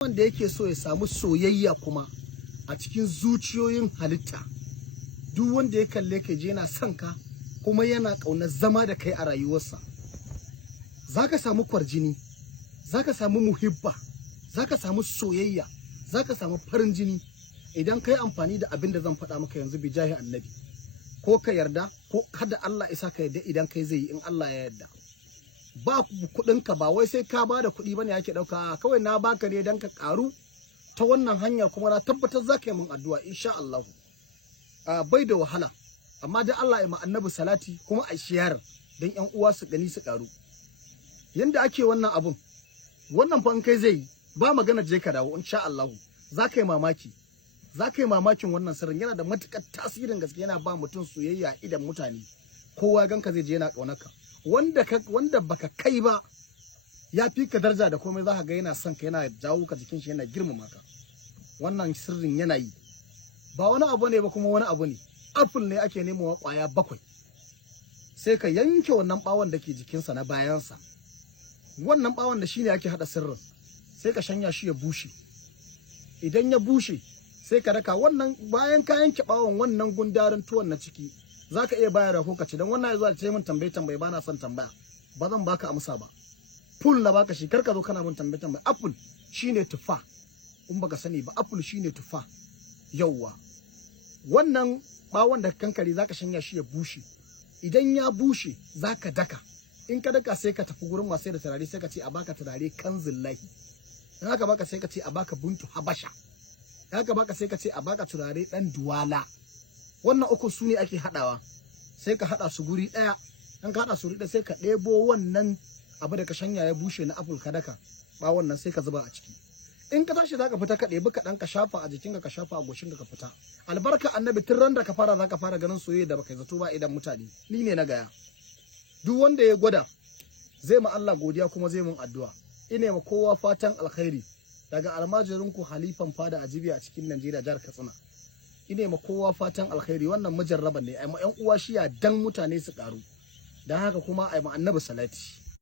wanda yake so ya samu soyayya kuma a cikin zuciyoyin halitta, duk wanda ya kalle ka je yana son ka kuma yana ƙaunar zama da kai a rayuwarsa, zaka samu kwarjini, zaka samu muhibba, zaka samu soyayya, zaka samu farin jini idan kai amfani da abin da zan faɗa maka yanzu bi jahi annabi. Ko ka yarda ko kada Allah isa ka yarda idan kai zai yi, in Allah ya yarda. Ba kuɗin ka ba wai sai ka bada kuɗi bane yake ɗauka, kawai na baka ne dan ka ƙaru ta wannan hanya, kuma na tabbatar zaka yi min addu'a insha Allah. Bai da wahala, amma da Allah ya ma annabi salati kuma a shiyar dan ƴan uwa su gani su ƙaru. Yanda ake wannan abun, wannan fa in kai zai yi ba magana je ka dawo insha Allah. Zaka yi mamaki, zaka yi mamakin wannan sirrin, yana da matukar tasirin gaske, yana ba mutum soyayya idan mutane, kowa ganka zai je yana ƙaunarka. Wanda baka kai ba ya fi ka daraja da komai, zaka ga yana son ka, yana jawo ka jikin shi, yana girmama ka. Wannan sirrin yana yi ba wani abu ne ba, kuma wani abu ne. Apple ne ake nemawa ƙwaya 7, sai ka yanke wannan bawon da ke jikinsa na bayansa, wannan bawon da shine ake hada sirrin, sai ka shanya shi ya bushe. Idan ya bushe sai ka daka wannan, bayan ka yanke bawon wannan gundarin tuwon na ciki, zaka iya bayar da ko ka ci, dan wannan zuwa ce min tambaye bana son tambaya, ba zan baka amsa ba. Full na baka shi, karka zo kana min tambaye. Apple shine tufa, in baka sani ba, apple shine tufa. Yawwa wannan bawon da kankare zaka shanya shi ya bushe. Idan ya bushe zaka daka, in ka daka sai ka tafi gurin masu da turare, sai ka ce a baka turare kanzillahi, in haka baka sai ka ce a baka buntu habasha, in haka baka sai ka ce a baka turare dan duwala. Wannan uku su ne ake hadawa, sai ka hada su guri daya. In ka hada su guri daya sai ka ɗebo wannan abu da ka shanya ya bushe na apple ka daka, bawon nan sai ka zuba a ciki. In ka tashi zaka fita ka ɗebi kaɗan ka shafa a jikinka, ka shafa a goshinka, ka fita. Albarka annabi, tun ran da ka fara zaka fara ganin soyayya da baka zato ba idan mutane. Ni ne na gaya, duk wanda ya gwada zai ma Allah godiya kuma zai mun addu'a. Ine ma kowa fatan alkhairi daga almajirinku halifan fada a Jibiya a cikin Najeriya, jihar Katsina. Ine ma kowa fatan alkhairi, wannan mujarraban ne ai ma ƴan uwa shiya dan mutane su karu, dan haka kuma ai ma annabi salati.